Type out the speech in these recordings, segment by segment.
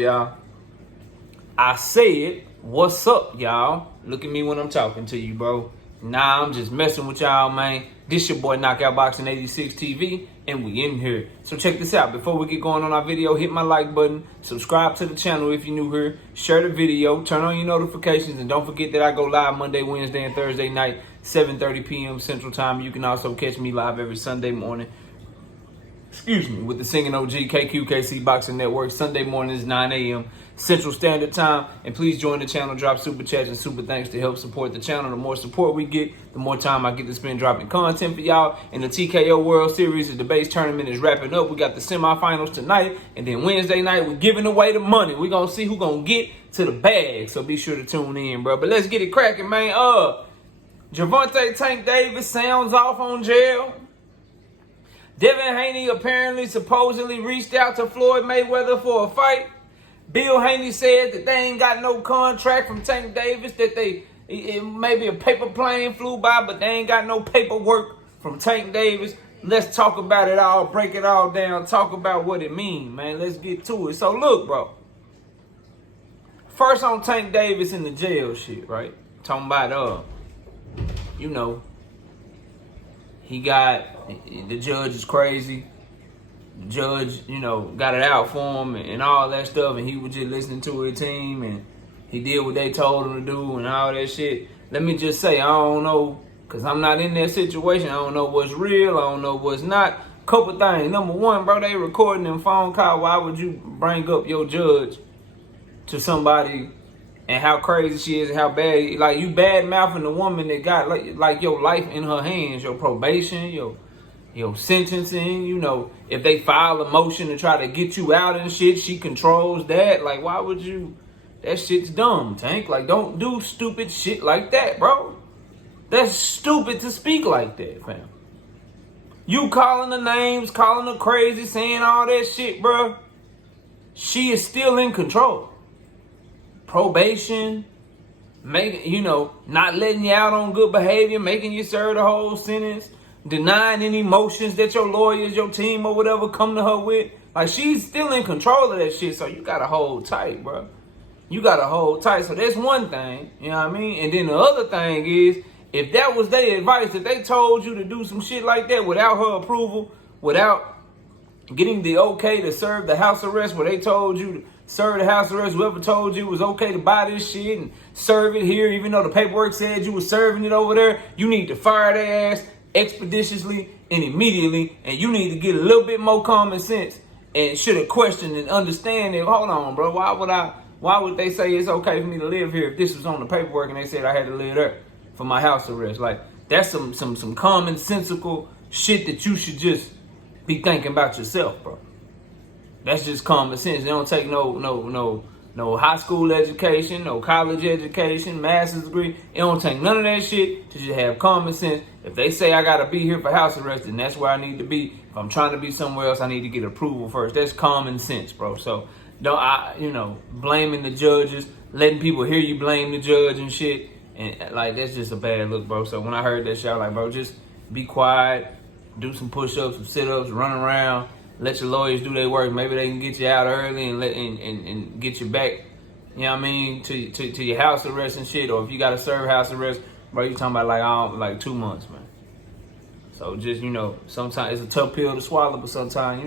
y'all? I said, what's up, y'all? Look at me when I'm talking to you, bro. Nah, I'm just messing with y'all, man. This your boy Knockout Boxing 86 TV, and we in here. So check this out. Before we get going on our video, hit my like button, subscribe to the channel if you're new here, share the video, turn on your notifications, and don't forget that I go live Monday, Wednesday, and Thursday night, 7:30 p.m. Central Time. You can also catch me live every Sunday morning. With the Singing OG KQKC Boxing Network. Sunday mornings, 9 a.m. Central Standard Time. And please join the channel, drop super chats and super thanks to help support the channel. The more support we get, the more time I get to spend dropping content for y'all. And the TKO World Series, the debates tournament is wrapping up. We got the semifinals tonight. And then Wednesday night, we're giving away the money. We're going to see who's going to get to the bag. So be sure to tune in, bro. But let's get it cracking, man. Gervonta Tank Davis sounds off on jail. Devin Haney apparently supposedly reached out to Floyd Mayweather for a fight. Bill Haney said that they ain't got no contract from Tank Davis, that it maybe a paper plane flew by, but they ain't got no paperwork from Tank Davis. Let's talk about it all, break it all down, talk about what it means, man. Let's get to it. So look, bro. First on Tank Davis in the jail shit, right? Talking about, he got, the judge is crazy. The judge, got it out for him and all that stuff. And he was just listening to his team and he did what they told him to do and all that shit. Let me just say, I don't know, because I'm not in that situation. I don't know what's real. I don't know what's not. Couple things. Number one, bro, they recording them phone call. Why would you bring up your judge to somebody and how crazy she is and how bad, like you bad mouthing the woman that got like your life in her hands, your probation, your sentencing, if they file a motion to try to get you out and shit, she controls that. Like, why would you? That shit's dumb, Tank. Like, don't do stupid shit like that, bro. That's stupid to speak like that, fam. You calling the names, calling her crazy, saying all that shit, bro. She is still in control. Probation, not letting you out on good behavior, making you serve the whole sentence, denying any motions that your lawyers, your team, or whatever come to her with. Like, she's still in control of that shit, so you gotta hold tight, bro. You gotta hold tight. So that's one thing, you know what I mean? And then the other thing is, if that was their advice, if they told you to do some shit like that without her approval, without getting the okay to serve the house arrest, where they told you to serve the house arrest, whoever told you it was okay to buy this shit and serve it here, even though the paperwork said you were serving it over there, you need to fire their ass expeditiously and immediately, and you need to get a little bit more common sense and should have questioned and understand it. Hold on, bro, why would they say it's okay for me to live here if this was on the paperwork and they said I had to live there for my house arrest? Like, that's some commonsensical shit that you should just be thinking about yourself, bro. That's just common sense. It don't take no high school education, no college education, master's degree. It don't take none of that shit to just have common sense. If they say I gotta be here for house arrest, then that's where I need to be. If I'm trying to be somewhere else, I need to get approval first. That's common sense, bro. So blaming the judges, letting people hear you blame the judge and shit, and like, that's just a bad look, bro. So when I heard that shit, I was like, bro, just be quiet, do some push-ups, some sit-ups, run around. Let your lawyers do their work. Maybe they can get you out early and get you back, you know what I mean, to your house arrest and shit. Or if you got to serve house arrest, bro, you talking about like 2 months, man. So just, sometimes it's a tough pill to swallow, but sometimes,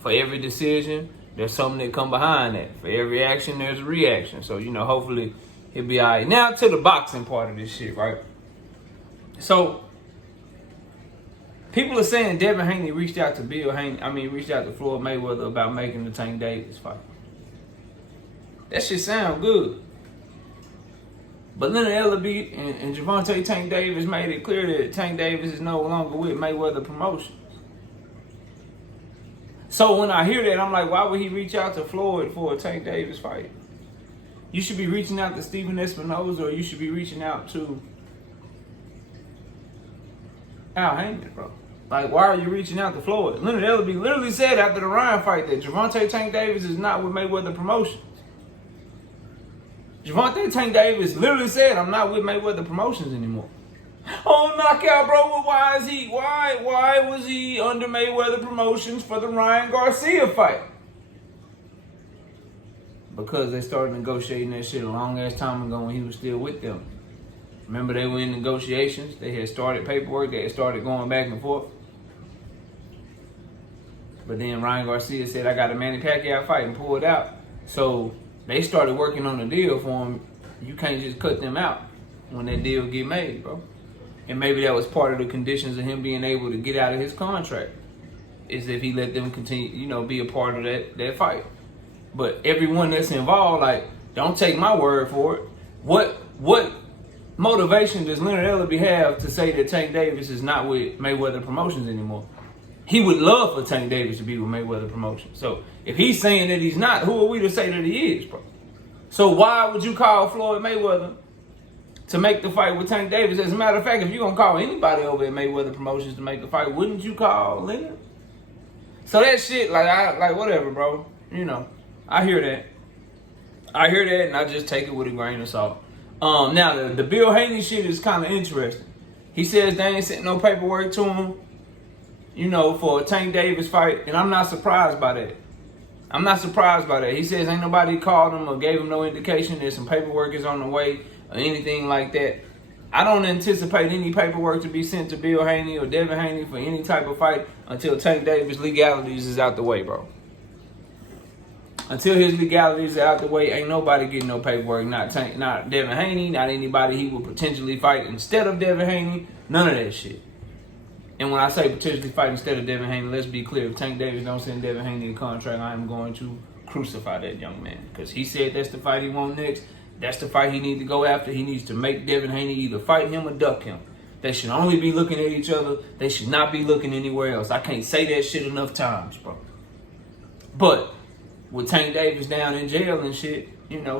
for every decision, there's something that come behind that. For every action, there's a reaction. So, hopefully he'll be all right. Now to the boxing part of this shit, right? So, people are saying Devin Haney reached out to Floyd Mayweather about making the Tank Davis fight. That shit sound good. But Leonard Ellerby and Gervonta Tank Davis made it clear that Tank Davis is no longer with Mayweather Promotions. So when I hear that, I'm like, why would he reach out to Floyd for a Tank Davis fight? You should be reaching out to Stephen Espinoza, or you should be reaching out to Al Haney, bro. Like, why are you reaching out to Floyd? Leonard Ellerby literally said after the Ryan fight that Gervonta Tank Davis is not with Mayweather Promotions. Gervonta Tank Davis literally said, I'm not with Mayweather Promotions anymore. Oh, knockout, bro. Well, why is he? Why was he under Mayweather Promotions for the Ryan Garcia fight? because they started negotiating that shit a long ass time ago when he was still with them. Remember, they were in negotiations. They had started paperwork. They had started going back and forth. But then Ryan Garcia said, I got a Manny Pacquiao fight, and pulled out. So they started working on a deal for him. You can't just cut them out when that deal get made, bro. And maybe that was part of the conditions of him being able to get out of his contract, is if he let them continue, be a part of that fight. But everyone that's involved, like, don't take my word for it. What motivation does Leonard Ellerbe have to say that Tank Davis is not with Mayweather Promotions anymore? He would love for Tank Davis to be with Mayweather Promotions. So if he's saying that he's not, who are we to say that he is, bro? So why would you call Floyd Mayweather to make the fight with Tank Davis? As a matter of fact, if you're going to call anybody over at Mayweather Promotions to make a fight, wouldn't you call Leonard? So that shit, whatever, bro. I hear that. And I just take it with a grain of salt. Now, the Bill Haney shit is kind of interesting. He says they ain't sent no paperwork to him, for a Tank Davis fight, and I'm not surprised by that. He says ain't nobody called him or gave him no indication that some paperwork is on the way or anything like that. I don't anticipate any paperwork to be sent to Bill Haney or Devin Haney for any type of fight until Tank Davis' legalities is out the way, bro. Until his legalities are out the way, ain't nobody getting no paperwork. Not Devin Haney, not anybody he would potentially fight instead of Devin Haney. None of that shit. And when I say potentially fight instead of Devin Haney, let's be clear. If Tank Davis don't send Devin Haney the contract, I am going to crucify that young man. Because he said that's the fight he wants next. That's the fight he needs to go after. He needs to make Devin Haney either fight him or duck him. They should only be looking at each other. They should not be looking anywhere else. I can't say that shit enough times, bro. But with Tank Davis down in jail and shit,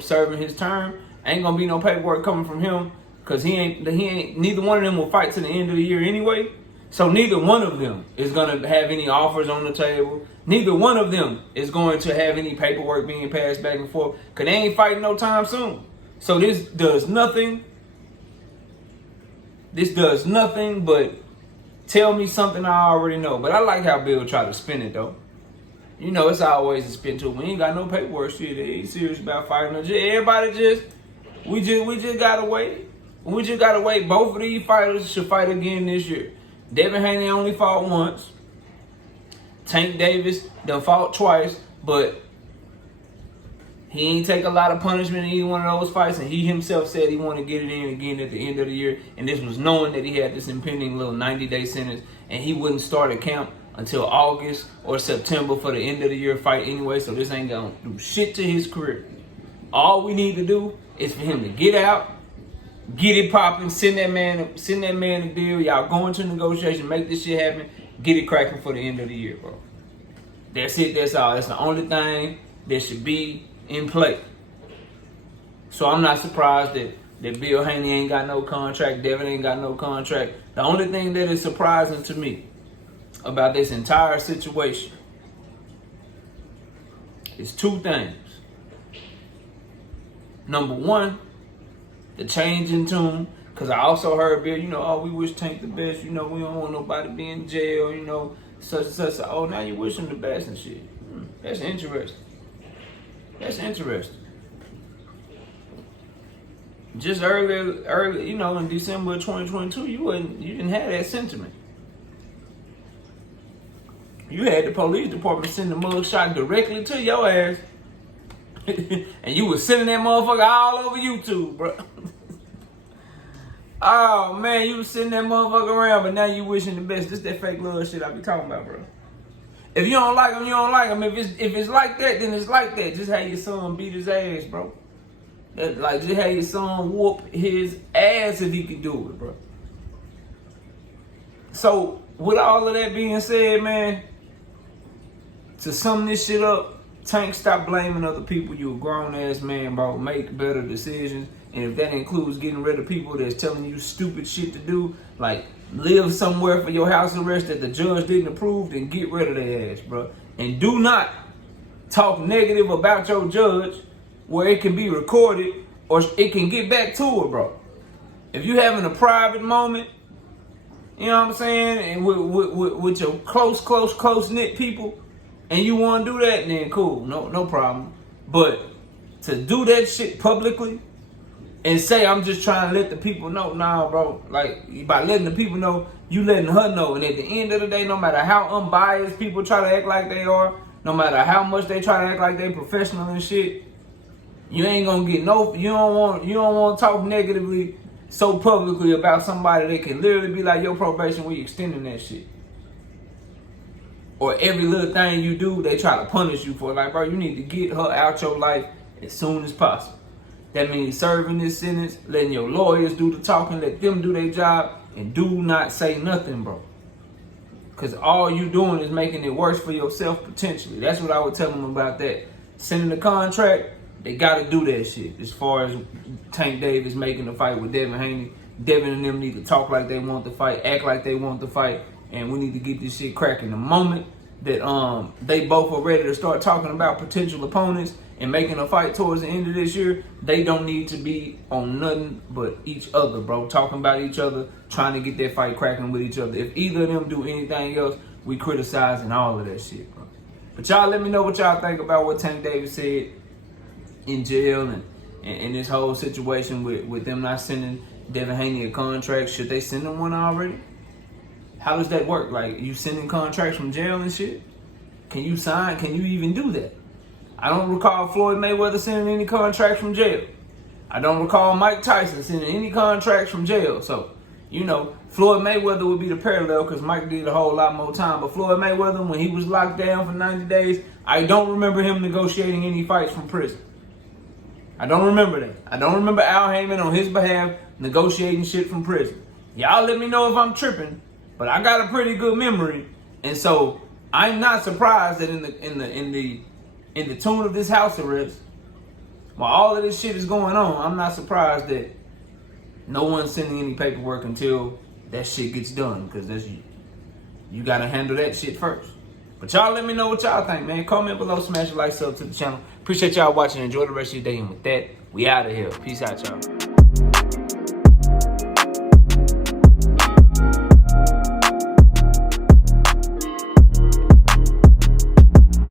serving his term, ain't gonna be no paperwork coming from him, because neither one of them will fight to the end of the year anyway. So neither one of them is gonna have any offers on the table. Neither one of them is going to have any paperwork being passed back and forth, because they ain't fighting no time soon. So this does nothing but tell me something I already know. But I like how Bill tried to spin it, though. It's always a spin to it. We ain't got no paperwork shit. They ain't serious about fighting. Everybody we just gotta wait. We just gotta wait. Both of these fighters should fight again this year. Devin Haney only fought once. Tank Davis done fought twice, but he ain't take a lot of punishment in either one of those fights, and he himself said he wanted to get it in again at the end of the year, and this was knowing that he had this impending little 90-day sentence, and he wouldn't start a camp until August or September for the end of the year fight anyway, so this ain't gonna do shit to his career. All we need to do is for him to get out, get it popping, send that man a deal. Y'all go into negotiation, make this shit happen, get it cracking for the end of the year, bro. That's it, that's all. That's the only thing that should be in play. So I'm not surprised that Bill Haney ain't got no contract, Devin ain't got no contract. The only thing that is surprising to me about this entire situation is two things. Number one, the change in tune, because I also heard Bill, we wish Tank the best, we don't want nobody to be in jail, such and such. Oh, now you wish him the best and shit. That's interesting. Just early, in December of 2022, you didn't have that sentiment. You had the police department send the mugshot directly to your ass. And you was sending that motherfucker all over YouTube, bro. Oh, man, you was sending that motherfucker around, but now you wishing the best. This that fake love shit I be talking about, bro. If you don't like him, you don't like him. If it's like that, then it's like that. Just have your son beat his ass, bro. Just have your son whoop his ass if he can do it, bro. So, with all of that being said, man, to sum this shit up, Tank, stop blaming other people. You a grown-ass man, bro. Make better decisions. And if that includes getting rid of people that's telling you stupid shit to do, like live somewhere for your house arrest that the judge didn't approve, then get rid of their ass, bro. And do not talk negative about your judge where it can be recorded or it can get back to her, bro. If you having a private moment, you know what I'm saying, and with your close-knit people, and you want to do that, then cool, no problem. But to do that shit publicly and say, I'm just trying to let the people know. Nah, bro. Like, by letting the people know, you letting her know. And at the end of the day, no matter how unbiased people try to act like they are, no matter how much they try to act like they professional and shit, you ain't gonna get no, you don't want to talk negatively so publicly about somebody that can literally be like, your probation, we extending that shit. Or every little thing you do, they try to punish you for it. Like, bro, you need to get her out your life as soon as possible. That means serving this sentence, letting your lawyers do the talking, let them do their job, and do not say nothing, bro. Because all you doing is making it worse for yourself potentially. That's what I would tell them about that. Sending the contract, they got to do that shit. As far as Tank Davis making the fight with Devin Haney, Devin and them need to talk like they want to fight, act like they want to fight, and we need to get this shit cracking. The moment that they both are ready to start talking about potential opponents and making a fight towards the end of this year, they don't need to be on nothing but each other, bro. Talking about each other, trying to get that fight cracking with each other. If either of them do anything else, we criticizing all of that shit, bro. But y'all let me know what y'all think about what Tank Davis said in jail and this whole situation with them not sending Devin Haney a contract. Should they send him one already? How does that work? Like, you sending contracts from jail and shit? Can you sign? Can you even do that? I don't recall Floyd Mayweather sending any contracts from jail. I don't recall Mike Tyson sending any contracts from jail. So, you know, Floyd Mayweather would be the parallel because Mike did a whole lot more time. But Floyd Mayweather, when he was locked down for 90 days, I don't remember him negotiating any fights from prison. I don't remember that. I don't remember Al Heyman on his behalf negotiating shit from prison. Y'all let me know if I'm tripping, but I got a pretty good memory, and so I'm not surprised that in the tune of this house arrest, while all of this shit is going on, I'm not surprised that no one's sending any paperwork until that shit gets done, because that's you gotta handle that shit first. But y'all let me know what y'all think, man. Comment below, smash a like, sub to the channel. Appreciate y'all watching. Enjoy the rest of your day, and with that, we out of here. Peace out, y'all.